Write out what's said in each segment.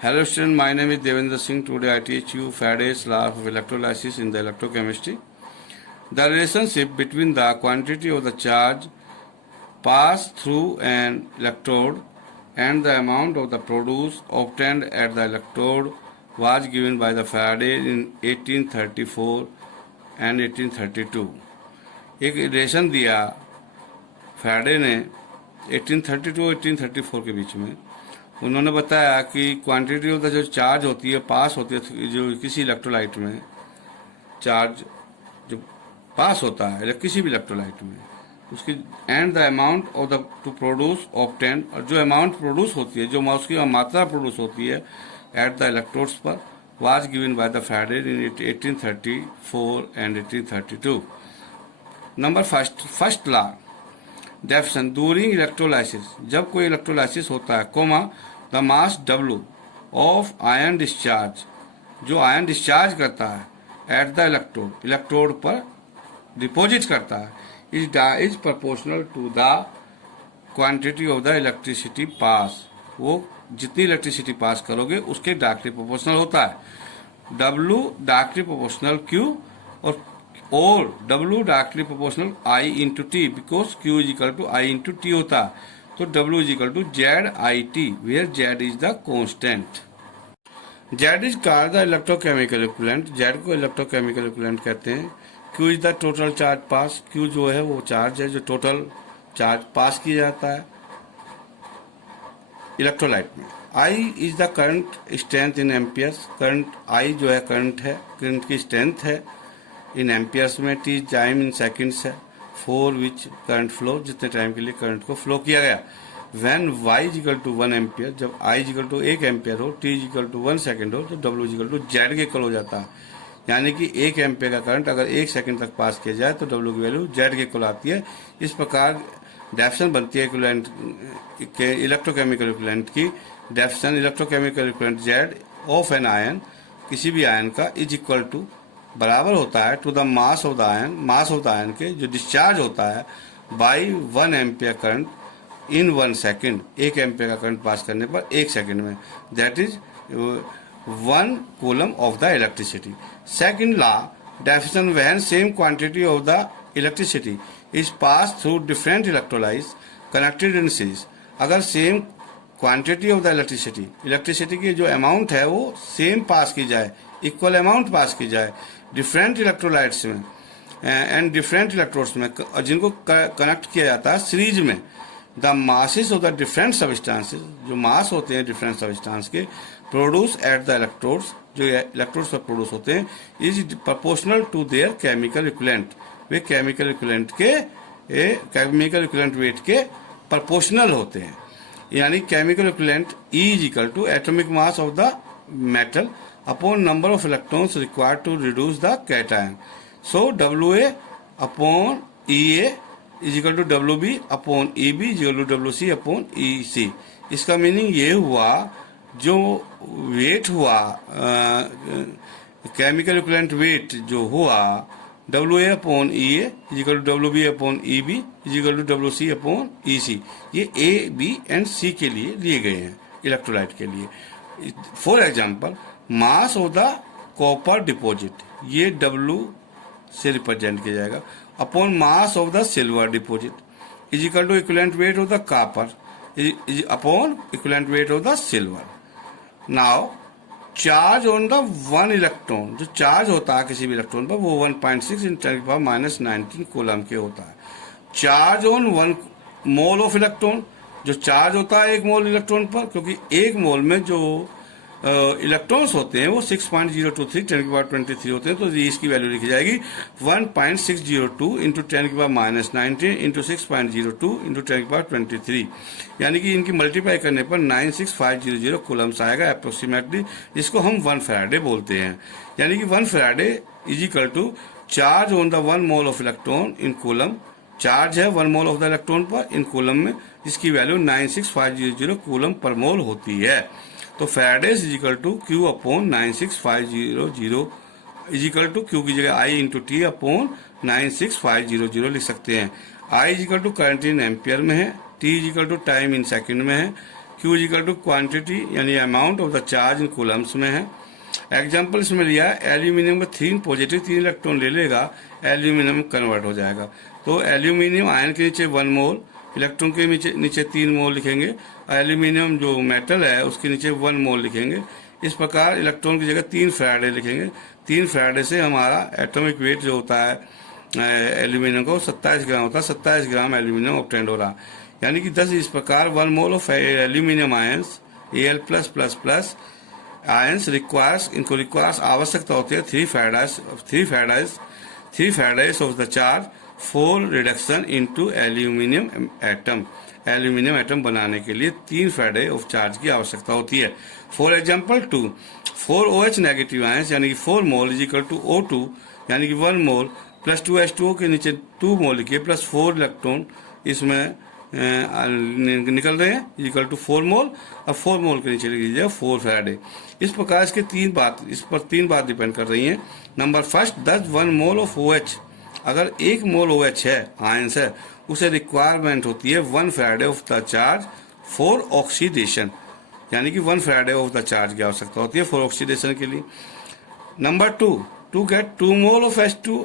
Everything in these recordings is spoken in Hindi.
Hello student, my name is Devendra Singh. Today I teach you Faraday's law of electrolysis in the electrochemistry. The relationship between the quantity of the charge passed through an electrode and the amount of the produce obtained at the electrode was given by the Faraday in 1834 and 1832. एक रिलेशन दिया फैराडे ने 1832-1834 के बीच में। उन्होंने बताया कि क्वांटिटी ऑफ द जो चार्ज होती है पास होती है जो किसी इलेक्ट्रोलाइट में चार्ज जो पास होता है किसी भी इलेक्ट्रोलाइट में उसकी and the amount of the two produce obtain और जो अमाउंट प्रोड्यूस होती है जो उसकी मात्रा प्रोड्यूस होती है एट द इलेक्ट्रोड्स पर was given by the Faraday in 1834 and 1832. Number first law definition during electrolysis, जब कोई इलेक्ट्रोलाइसिस होता है comma the mass W of ion discharge, जो आयन डिस्चार्ज करता है एट द इलेक्ट्रोड पर डिपॉजिट करता है is proportional to the quantity of the electricity pass. वो जितनी इलेक्ट्रिसिटी पास करोगे उसके डायरेक्टली प्रोपोर्शनल होता है. W डायरेक्टली प्रोपोर्शनल Q और W directly proportional I into T because Q is equal to I into T होता है. तो W is equal to ZIT where Z is the constant. Z is called the electrochemical equivalent. Z को इलेक्ट्रोकेमिकल इक्विवेलेंट कहते हैं. Q is the total charge pass. Q जो है वो चार्ज है जो टोटल चार्ज पास किया जाता है इलेक्ट्रोलाइट में. I is the current strength in amperes. Current I जो है करंट है, करंट की स्ट्रेंथ है इन एम्पियर्स में. T टाइम इन सेकंड्स है फॉर विच करंट फ्लो, जितने टाइम के लिए करंट को फ्लो किया गया. When y is equal to 1 ampere, जब I is equal to 1 ampere हो, T is equal to 1 second हो, तो W is equal to Z के इक्वल हो जाता है. यानी कि 1 एम्पियर का करंट अगर 1 सेकंड तक पास किया जाए तो W की वैल्यू Z के इक्वल आती है. इस प्रकार डेफिनेशन बनती है इक्विवेलेंट के इलेक्ट्रोकेमिकल इक्विवेलेंट की. Definition electrochemical equivalent Z of an ion, किसी भी आयन का, इज इक्वल टू बराबर होता है to the mass of the ion, mass of the ion के जो डिस्चार्ज होता है by 1 ampere current in 1 second. 1 ampere का करंट पास करने पर 1 सेकेंड में, that is 1 coulomb of the electricity. Second law definition when same quantity of the electricity is pass through different electrolytes connected in series. अगर same quantity of the electricity की जो अमाउंट है वो सेम पास की जाए, इक्वल अमाउंट पास की जाए डिफरेंट इलेक्ट्रोलाइट्स में एंड डिफरेंट इलेक्ट्रोड्स में, जिनको कनेक्ट किया जाता है सीरीज में, the masses of the different substances, जो मास होते हैं डिफरेंट सब्सटेंस के, प्रोड्यूस एट द इलेक्ट्रोड्स, जो इलेक्ट्रोड्स पर प्रोड्यूस होते हैं, is proportional to their chemical equivalent. वे केमिकल इक्विवेलेंट वेट के प्रोपोर्शनल होते हैं. यानी chemical equivalent E is equal to atomic mass of the metal upon number of electrons required to reduce the cation. So WA upon EA is equal to WB upon EB is equal to WC upon EC. इसका मीनिंग ये हुआ जो वेट हुआ केमिकल इक्विवेलेंट वेट जो हुआ WA upon EA is equal to WB upon EB is equal to WC upon EC. ये A, B एंड C के लिए लिए गए हैं इलेक्ट्रोलाइट के लिए. For example mass of the copper deposit, ये W से रिप्रेजेंट किया जाएगा, upon mass of the silver deposit is equal to equivalent weight of the copper upon equivalent weight of the silver. Now charge on the 1 electron, जो चार्ज होता है किसी भी इलेक्ट्रॉन पर वो 1.6 × 10⁻⁻19 कूलम के होता है. Charge on 1 mole of electron, जो चार्ज होता है 1 मोल इलेक्ट्रॉन पर, क्योंकि 1 मोल में जो इलेक्ट्रॉन्स होते हैं वो 6.023 10⁻23 होते हैं, तो इसकी वैल्यू लिखी जाएगी 1.602 × 10⁻19 × 6.02 × 10⁻23. यानी कि इनकी मल्टीप्लाई करने पर 96500 कूलम्स आएगा अप्रोक्सीमेटली, जिसको हम 1 फैराडे बोलते हैं. यानी कि 1 Faraday is equal to charge on the 1 mole of electron in coulomb. Charge है 1 मोल ऑफ द इलेक्ट्रॉन पर इन कूलम में, जिसकी वैल्यू 96500 कूलम पर मोल होती है. तो Faradays is equal to Q upon 96500 is equal to Q की जगह I इंटू टी अपॉन 96500 लिख सकते हैं. I is equal to current in ampere में है, T is equal to time in second में है, Q is equal to quantity यानी amount of the charge in coulombs में है। एग्जाम्पल इसमें लिया एल्यूमिनियम का 3 पॉजिटिव 3 इलेक्ट्रॉन ले लेगा, एल्यूमिनियम कन्वर्ट हो जाएगा। तो एल्यूमिनियम आयन के नीचे 1 मोल, इलेक्ट्रॉन के नीचे 3 मोल लिखेंगे, एल्यूमिनियम जो मेटल है उसके नीचे 1 मोल लिखेंगे। इस प्रकार इलेक्ट्रॉन की जगह 3 फैराडे लिखेंगे। 3 फैराडे से हमारा एटॉमिक वेट जो होता है एल्यूमिनियम का 27 ग्राम होता है। 27 ग्राम एल्यूमिनियम ऑब्टेंड हो रहा, यानी कि 10 इस प्रकार 1 mole of aluminium ions Al+++ ions requires, इनको रिक्वायर्स आवश्यकता होती है 3 faradays of the charge for reduction into aluminium atom. Aluminium atom बनाने के लिए 3 फैराडे ऑफ चार्ज की आवश्यकता होती है। For example 2 4 OH negative ions यानी कि 4 mole is equal to O2 यानी कि 1 मोल प्लस 2 H2O के नीचे 2 मोल लिखिए प्लस 4 इलेक्ट्रॉन इसमें निकल रहे हैं इक्वल टू 4 मोल। अब 4 मोल के नीचे लिख लीजिए 4 फैराडे। इस प्रकार इसके इस पर तीन बात डिपेंड कर रही हैं। Number first, 1 mole of OH, अगर 1 मोल OH है आयंस है उसे रिक्वायरमेंट होती है 1 Faraday of the charge for oxidation, यानी कि 1 फैराडे ऑफ द चार्ज की आवश्यकता होती है फॉर ऑक्सीडेशन के लिए। Number 2, to get 2 mole of H2O,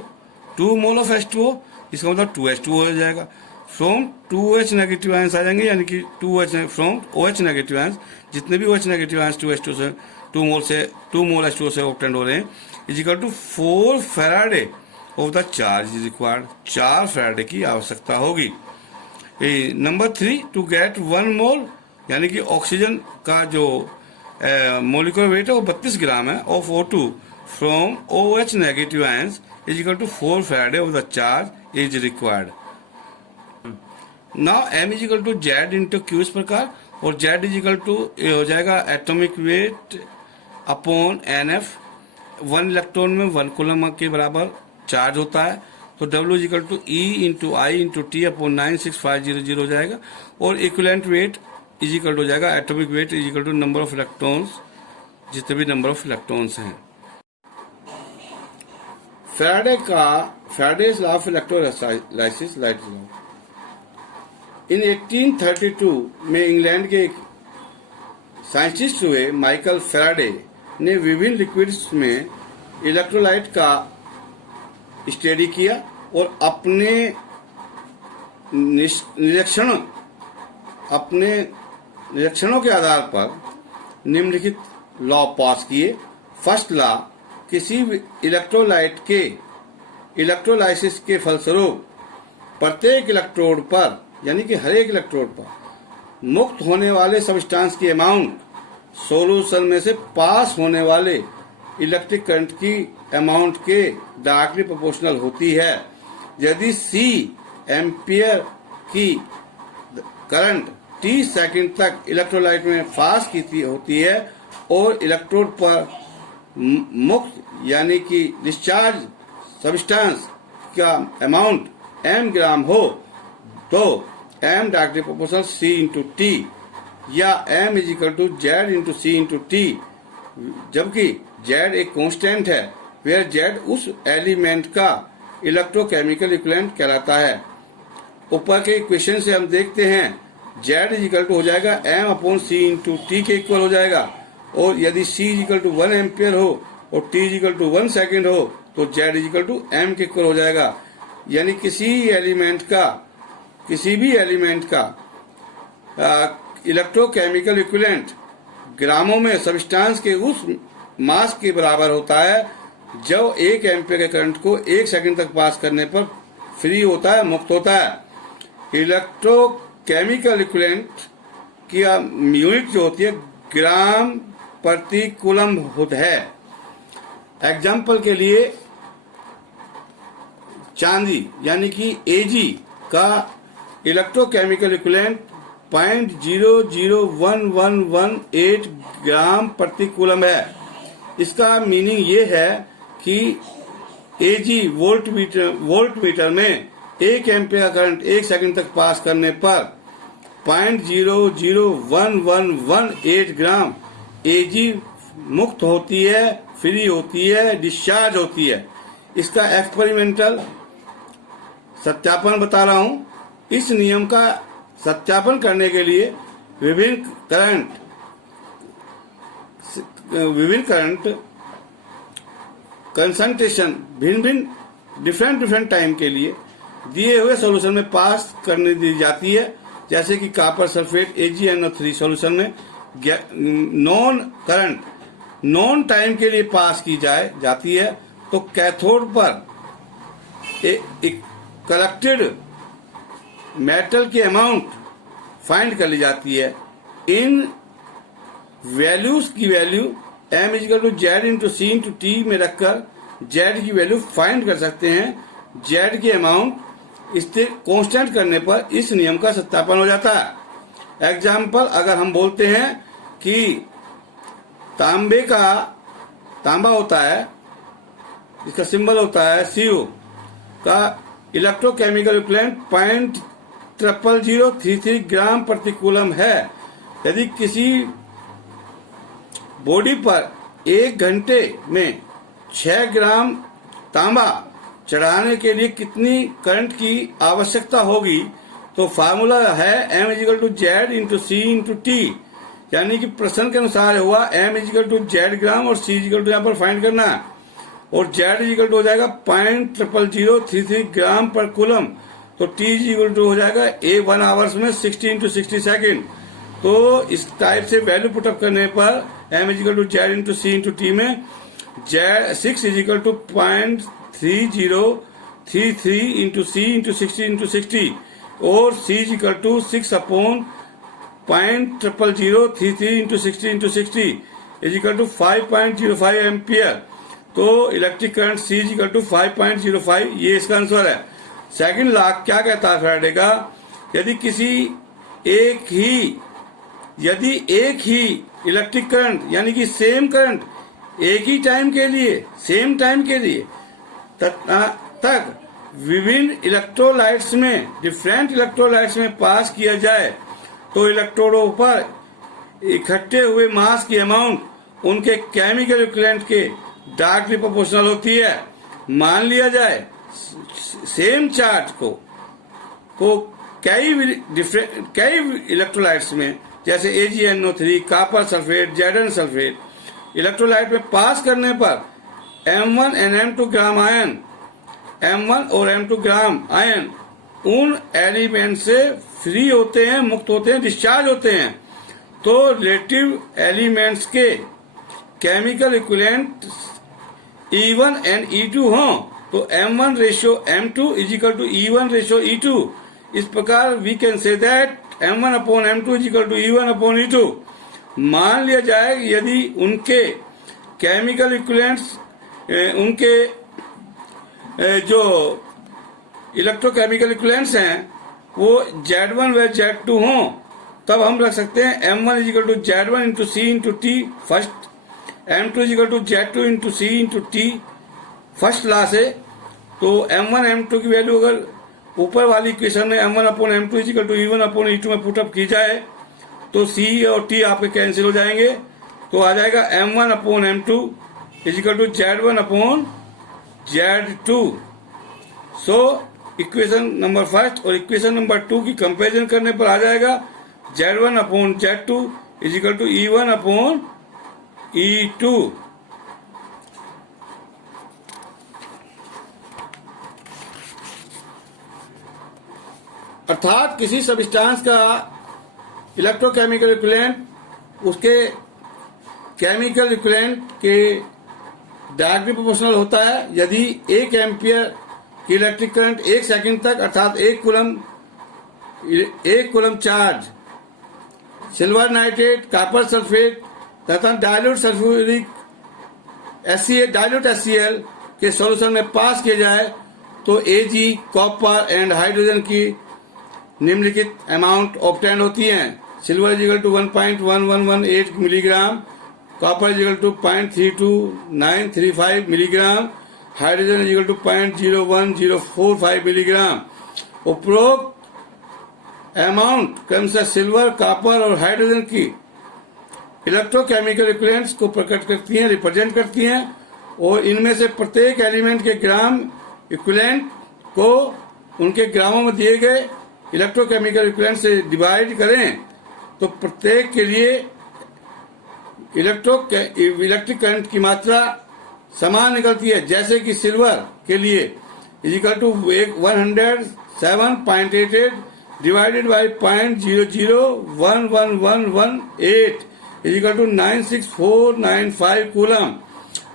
2 mole of H2O इसका मतलब 2H2O हो जाएगा। फ्रॉम 2OH नेगेटिव आयंस आ जाएंगे, यानी कि 2OH from OH negative ions, जितने भी OH नेगेटिव आयंस 2H2 से 2 मोल H2O से ऑब्टेंड हो रहे हैं is equal to 4 Faraday of the charge is required. 4 Faraday की आवश्यकता होगी। नंबर 3, टू गेट 1 मोल यानी कि ऑक्सीजन का जो मोलिकुलर वेट है वो 32 ग्राम है of O2 from OH negative ions is equal to 4 Faraday of the charge is required. Now M is equal to Z into Q इस प्रकार, और Z इज इक्वल टू हो जाएगा atomic weight upon NF। 1 electron में 1 कूलम के बराबर चार्ज होता है, तो W is equal to E into I into T upon 96500 हो जाएगा। और इक्विवेलेंट वेट इज इक्वल हो जाएगा atomic weight is equal to number of electrons, जितने भी नंबर ऑफ इलेक्ट्रॉन्स हैं। Faraday's law of electrolysis light law. In 1832 में इंग्लैंड के एक साइंटिस्ट हुए माइकल फैराडे ने विभिन्न लिक्विड्स में इलेक्ट्रोलाइट का स्टडी किया और अपने निरीक्षणों के आधार पर निम्नलिखित लॉ पास किए। फर्स्ट लॉ, किसी भी इलेक्ट्रोलाइट के इलेक्ट्रोलाइसिस के फलस्वरूप प्रत्येक इलेक्ट्रोड पर यानी कि हर एक इलेक्ट्रोड पर मुक्त होने वाले सब्सटेंस की अमाउंट सॉल्यूशन में से पास होने वाले इलेक्ट्रिक करंट की अमाउंट के डायरेक्टली प्रोपोर्शनल होती है। यदि C एम्पियर की करंट T सेकंड तक इलेक्ट्रोलाइट में पास की होती है और इलेक्ट्रोड पर मुक्त यानी कि डिस्चार्ज सब्सटेंस का अमाउंट m ग्राम हो, तो m directly proportional C into T या m is equal to Z into C into T, जबकि Z एक कांस्टेंट है, वेयर Z उस एलिमेंट का इलेक्ट्रोकेमिकल इक्विवेलेंट कहलाता है। ऊपर के इक्वेशन से हम देखते हैं Z इज इक्वल टू हो जाएगा m upon C into T के इक्वल हो जाएगा, और यदि C is equal to 1 ampere हो और T is equal to 1 second हो तो Z is equal to m के इक्वल हो जाएगा। यानी किसी भी एलिमेंट का इलेक्ट्रोकेमिकल इक्विवेलेंट ग्रामों में सब्सटेंस के उस मास के बराबर होता है जो 1 एम्पियर के करंट को 1 सेकंड तक पास करने पर फ्री होता है, मुक्त होता है। इलेक्ट्रोकेमिकल इक्विवेलेंट की यूनिट जो होती है ग्राम प्रति कूलम है। एग्जाम्पल के लिए चांदी यानी कि Ag का इलेक्ट्रोकेमिकल इक्विवेलेंट 0.001118 ग्राम प्रति कूलम है। इसका मीनिंग ये है कि Ag वोल्ट मीटर में 1 एम्पियर करंट 1 सेकंड तक पास करने पर 0.001118 ग्राम Ag मुक्त होती है, फ्री होती है, डिस्चार्ज होती है। इसका एक्सपेरिमेंटल सत्यापन बता रहा हूं। इस नियम का सत्यापन करने के लिए विभिन्न करंट कंसंट्रेशन भिन्न डिफरेंट टाइम के लिए दिए हुए सॉल्यूशन में पास करने दी जाती है, जैसे कि कॉपर सल्फेट AgNO3 सॉल्यूशन में नॉन टाइम के लिए पास की जाती है, तो कैथोड पर कलेक्टेड मेटल की अमाउंट फाइंड कर ली जाती है। इन वैल्यूज की value m = z × c × t में रखकर z की वैल्यू फाइंड कर सकते हैं। z की अमाउंट इससे कांस्टेंट करने पर इस नियम का सत्यापन हो जाता है। एग्जाम्पल, अगर हम बोलते हैं कि तांबा होता है, इसका सिंबल होता है Cu का इलेक्ट्रोकेमिकल इक्विवेलेंट 0.00033 ग्राम प्रति कूलम है। यदि किसी बॉडी पर 1 घंटे में 6 ग्राम तांबा चढ़ाने के लिए कितनी करंट की आवश्यकता होगी, तो फार्मूला है m = z × c × t, यानी कि प्रश्न के अनुसार हुआ m = z ग्राम और c = यहाँ पर फाइंड करना है, और z हो जाएगा 0.00033 ग्राम पर कूलम, तो t हो जाएगा 1 आवर्स में 60 × 60 सेकेंड। तो इस टाइप से वैल्यू पुटअप करने पर m = z × c × t में 6 = 0.3033 × c × 60 × 60 और c = 6/0.00033 × 60 × 60 = 5.05 एम्पियर। तो इलेक्ट्रिक करंट C = 5.05, ये इसका आंसर है। सेकंड लॉ क्या कहता है फैराडे का, यदि एक ही इलेक्ट्रिक करंट यानी कि सेम करंट एक ही टाइम के लिए तक विभिन्न इलेक्ट्रोलाइट्स में डिफरेंट इलेक्ट्रोलाइट्स में पास किया जाए, तो इलेक्ट्रोडों पर इकट्ठे हुए मास की अमाउंट उनके केमिकल इक्विवेलेंट के डायरेक्टली प्रोपोर्शनल होती है। मान लिया जाए सेम चार्ज को कई इलेक्ट्रोलाइट्स में, जैसे AgNO3, copper sulphate, Zn sulphate electrolyte में पास करने पर M1 और M2 ग्राम आयन उन एलिमेंट से फ्री होते हैं, मुक्त होते हैं, डिस्चार्ज होते हैं। तो रिलेटिव एलिमेंट्स के केमिकल इक्विवेलेंट E1 और E2 हों, तो M1:M2 = E1:E2। इस प्रकार we can say that M1/M2 = E1/E2। मान लिया जाए यदि उनके केमिकल इक्विवेलेंट्स, उनके जो इलेक्ट्रोकेमिकल इक्विवेलेंट्स हैं वो Z1 व Z2 हों, तब हम रख सकते हैं M1 = Z1 × C × t first, M2 = Z2 × C × t first law से। तो M1 M2 की वैल्यू अगर ऊपर वाली इक्वेशन में M1/M2 = E1/E2 में पुटअप की जाए तो C और T आपके कैंसिल हो जाएंगे, तो आ जाएगा M1/M2 = Z1/Z2। So equation number first और इक्वेशन नंबर 2 की कंपैरिजन करने पर आ जाएगा Z1/Z2 = E1/E2। अर्थात किसी सब्सटेंस का इलेक्ट्रोकेमिकल इक्विवेलेंट उसके केमिकल इक्विवेलेंट के डायरेक्टली प्रोपोर्शनल होता है। यदि 1 एम्पियर की इलेक्ट्रिक करंट 1 सेकंड तक, अर्थात 1 coulomb charge silver nitrate, copper sulphate तथा डाइल्यूट सल्फ्यूरिक डाइल्यूट HCl के सॉल्यूशन में पास किया जाए, तो Ag, कॉपर एंड हाइड्रोजन की निम्नलिखित अमाउंट ऑब्टेन होती हैं। Silver = 1.1118 milligram, copper = 0.32935 milligram, hydrogen = 0.01045 milligram. उपरोक्त अमाउंट क्रमशः सिल्वर, कॉपर और हाइड्रोजन की इलेक्ट्रोकेमिकल इक्विवेलेंट्स को प्रकट करती हैं, रिप्रेजेंट करती हैं, और इनमें से प्रत्येक एलिमेंट के ग्राम इक्विवेलेंट को उनके ग्रामों में दिए गए इलेक्ट्रोकेमिकल इक्विवेलेंट से डिवाइड करें तो प्रत्येक के लिए इलेक्ट्रिक करंट की मात्रा समान निकलती है। जैसे कि सिल्वर के लिए is equal to 107.88 divided by 0.001118 is equal to 96495 coulomb.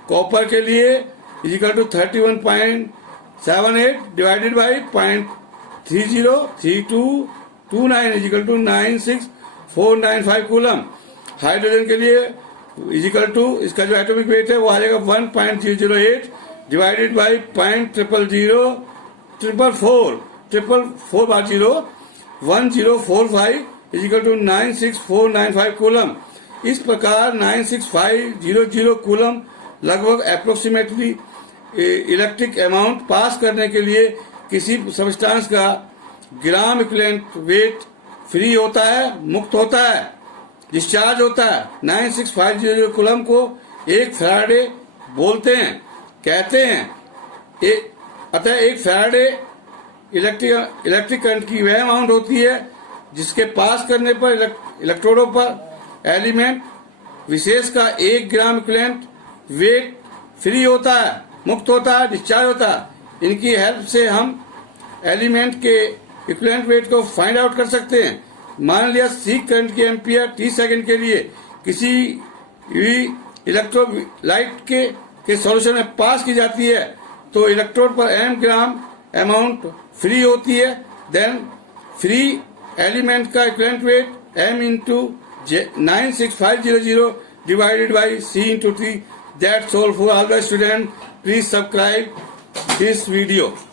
Copper के लिए is equal to 31.78 divided by 0.303229 is equal to 96495 coulomb. Hydrogen के लिए इज इक्वल टू इसका जो एटॉमिक वेट है वो आ जाएगा 1.008 divided by 1045 is equal to 96495 coulomb. इस प्रकार 96500 कूलम लगभग अप्रोक्सीमेटली इलेक्ट्रिक अमाउंट पास करने के लिए किसी सब्सटेंस का ग्राम इक्विवेलेंट वेट फ्री होता है, मुक्त होता है, डिस्चार्ज होता है। 96500 कूलम को एक फैराडे बोलते हैं, कहते हैं। अतः एक फैराडे इलेक्ट्रिक करंट की वह अमाउंट होती है जिसके पास करने पर इलेक्ट्रोडों पर एलिमेंट विशेष का 1 ग्राम इक्विवेलेंट वेट फ्री होता है, मुक्त होता है, डिस्चार्ज होता है। इनकी हेल्प से हम एलिमेंट के इक्विवेलेंट वेट को फाइंड आउट कर सकते हैं। मान लिया सीक करंट की एम्पियर t सेकंड के लिए किसी भी इलेक्ट्रोलाइट के सॉल्यूशन में पास की जाती है तो इलेक्ट्रोड पर m ग्राम अमाउंट फ्री होती है। देन फ्री एलिमेंट का equivalent weight m into 96500 divided by C into T. That's all for all the students. Please subscribe this video.